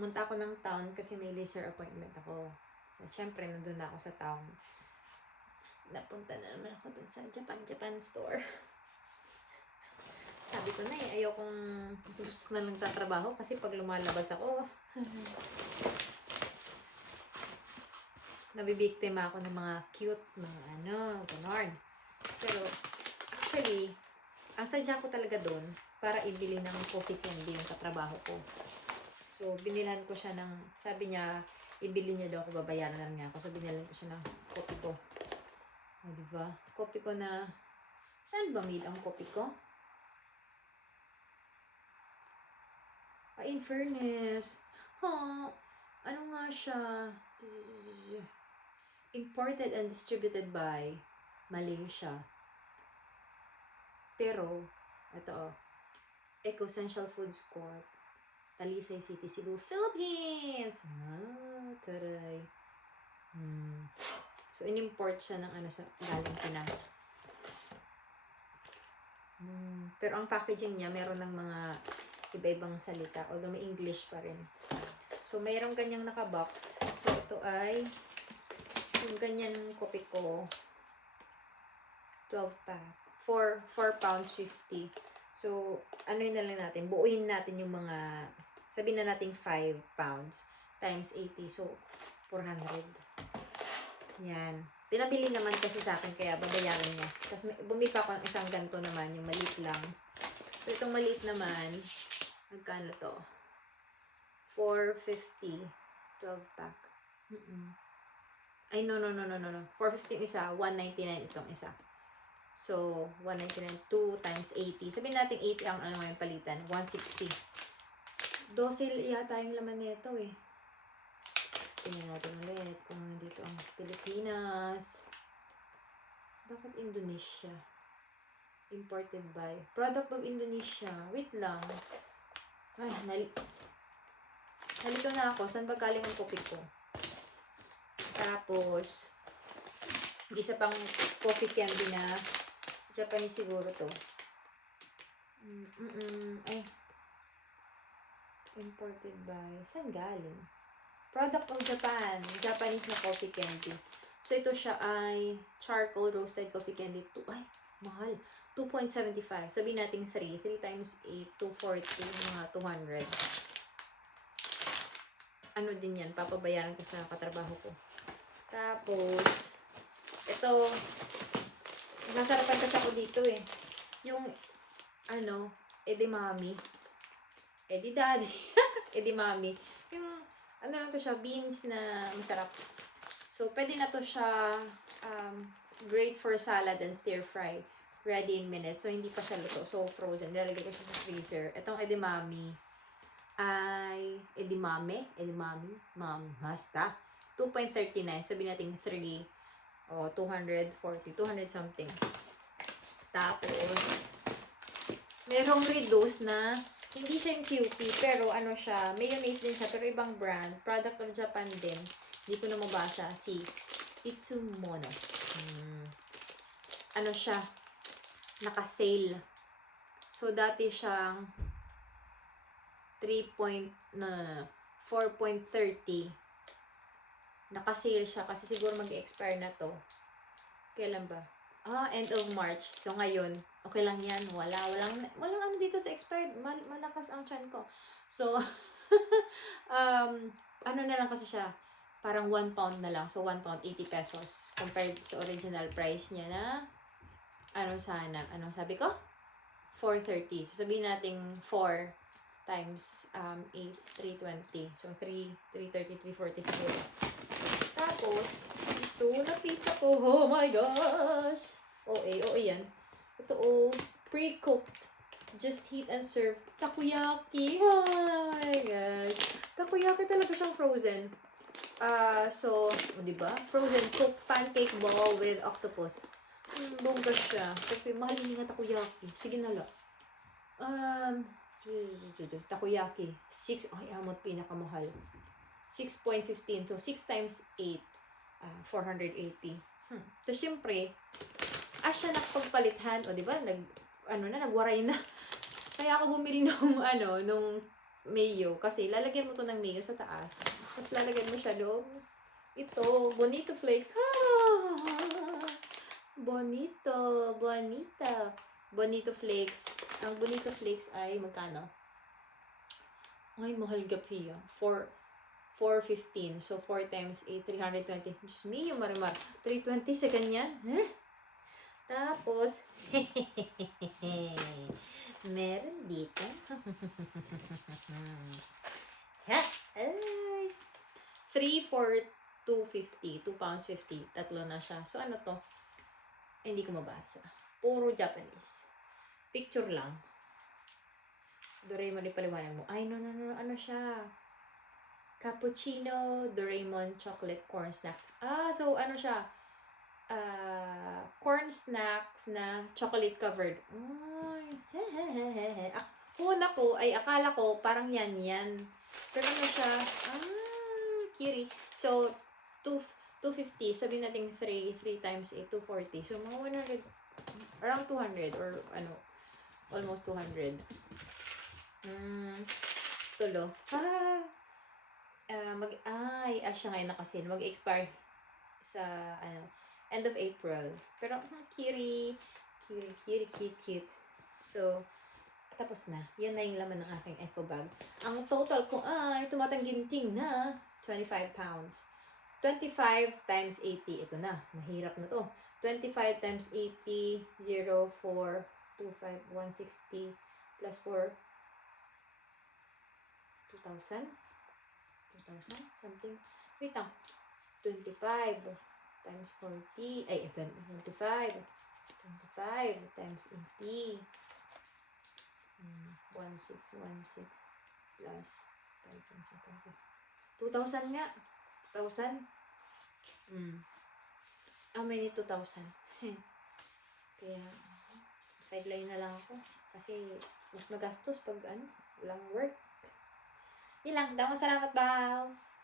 pumunta ako ng town kasi may laser appointment ako. So, syempre, nandun na ako sa town. Napunta na naman ako dun sa Japan store. Sabi ko na ayokong gusto na lang tatrabaho kasi pag lumalabas ako, nabibiktima ako ng mga cute, mga ganon. Pero, actually, ang sadya ko talaga doon para ibili ng coffee candy yung katrabaho ko. So, binilan ko siya ng, sabi niya, ibili niya daw ako, babayaran lang niya ako. So, binilan ko siya ng coffee ko. O, diba? Coffee ko na, saan ba made ang coffee ko? In fairness, ano nga siya? Imported and distributed by Malaysia. Pero, ito Eco-Essential Foods Corp. Talisay City, Cebu, Philippines! Taray. So, in-import siya ng sa galing Pinas. Pero ang packaging niya, meron ng mga iba-ibang salita. Although may English pa rin. So, mayroong ganyang naka-box. So, ito ay yung ganyan kopi ko. 12 pack. 4 pounds 50. So, ano yun na lang natin? Buuin natin yung mga, sabihin na natin 5 pounds times 80. So, 400. Yan. Pinabili naman kasi sa akin, kaya babayaran niya. Tapos bumili pa ako ng isang ganito naman, yung maliit lang. So, itong maliit naman, magkano to? 450. 12 pack. Ay, no. 450 yung isa, 199 itong isa. So, 199, 2 times 80. Sabihin natin 80 ang yung palitan. 160. 12 yata yung laman nito eh. Tingnan natin ulit kung nandito ang Pilipinas. Bakit Indonesia? Imported by. Product of Indonesia. Wait lang. Ay, nalito na ako. Saan ba galing ang kopi ko? Tapos, isa pang coffee candy na Japanese siguro to. Ay. Imported by. Saan galing? Product of Japan. Japanese na coffee candy. So, ito siya ay charcoal roasted coffee candy. Ay, mahal. 2.75. Sabihin natin 3. 3 times 8, 240. Mga 200. Ano din yan? Papabayaran ko sa katrabaho ko. Tapos, ito, nasarapan kasi ako dito eh. Yung, edamame. Daddy. Edamame. Yung, lang to siya, beans na masarap. So, pwede na to siya, great for salad and stir fry. Ready in minutes. So, hindi pa siya luto. So, frozen. Lalagay ko siya sa freezer. Itong edamame ay, basta. 2.39. Sabihin natin 3 o 240, 200 something. Tapos, merong reduce na hindi siya yung QP, pero siya, mayonnaise din siya, pero ibang brand. Product of Japan din. Hindi ko na mabasa. Si Itsumono. Siya, naka-sale. So, dati siyang 4.30. Naka-sale siya kasi siguro mag-expire na to. Kailan ba? End of March. So, ngayon, okay lang yan. Walang dito sa expired. Malakas ang chan ko. So, na lang kasi siya. Parang 1 pound na lang. So, 1 pound, 80 pesos. Compared sa original price niya na, sabi ko? 430. So, sabihin natin 4 times 8, 320. So, 330, 340 siguro. Tapos, ito, nakita ko. Oh my gosh! OA yan. Ito, pre-cooked. Just heat and serve. Takoyaki. Oh my gosh. Takoyaki talaga siyang frozen. So, diba? Frozen cooked pancake ball with octopus. Bongga siya. Kasi mahal nga takoyaki. Sige na lang. Takoyaki. 6, ay amot pinakamahal. 6.15. So, 6 times 8. 480. Tapos, syempre, siya nakapagpalithan. O, diba? Nagwaray na. Kaya ako bumili nung mayo. Kasi lalagyan mo to ng mayo sa taas. Tapos lalagyan mo siya loob. Ito, Bonito Flakes. Bonito, bonita. Bonito Flakes. Ang Bonito Flakes ay magkano? Ay, mahal gapi ah. 415. So, 4 times 8, 320. Diyos me, yung marimar. 320 sa ganyan. Huh? Tapos, meron dito. Ha? Ay. 3 for 250. 2 pounds 50. Tatlo na siya. So, ano to? Hindi ko mabasa. Puro Japanese. Picture lang. Doraemon, ipaliwanag mo. Ay, no. Ano siya? Cappuccino, Doraemon, chocolate, corn snacks. So, ano siya? Corn snacks na chocolate covered. Ay, una ko, ay akala ko parang yan. Pero ano siya? Kiri. So, 250. Sabihin natin 3 times 8, 240. So, mga 100, around 200 or ano, almost 200. Tulo. Siya ngayon nakasin. Mag-expire sa, end of April. Pero, cute. So, tapos na. Yan na yung laman ng aking eco bag. Ang total ko ay tumatangginting na 25 pounds. 25 times 80. Ito na. Mahirap na to. 25 times 80, 0, 4, 25, 160, plus 4, 2,000? 2,000? Something. Wait lang. 25 times 40. 25. 25 times 80. 1616 plus 2,000 nga. 2,000. May 2,000. Kaya, sideline na lang ako. Kasi, mas magastos pag walang work. Yun lang. Salamat, Bao!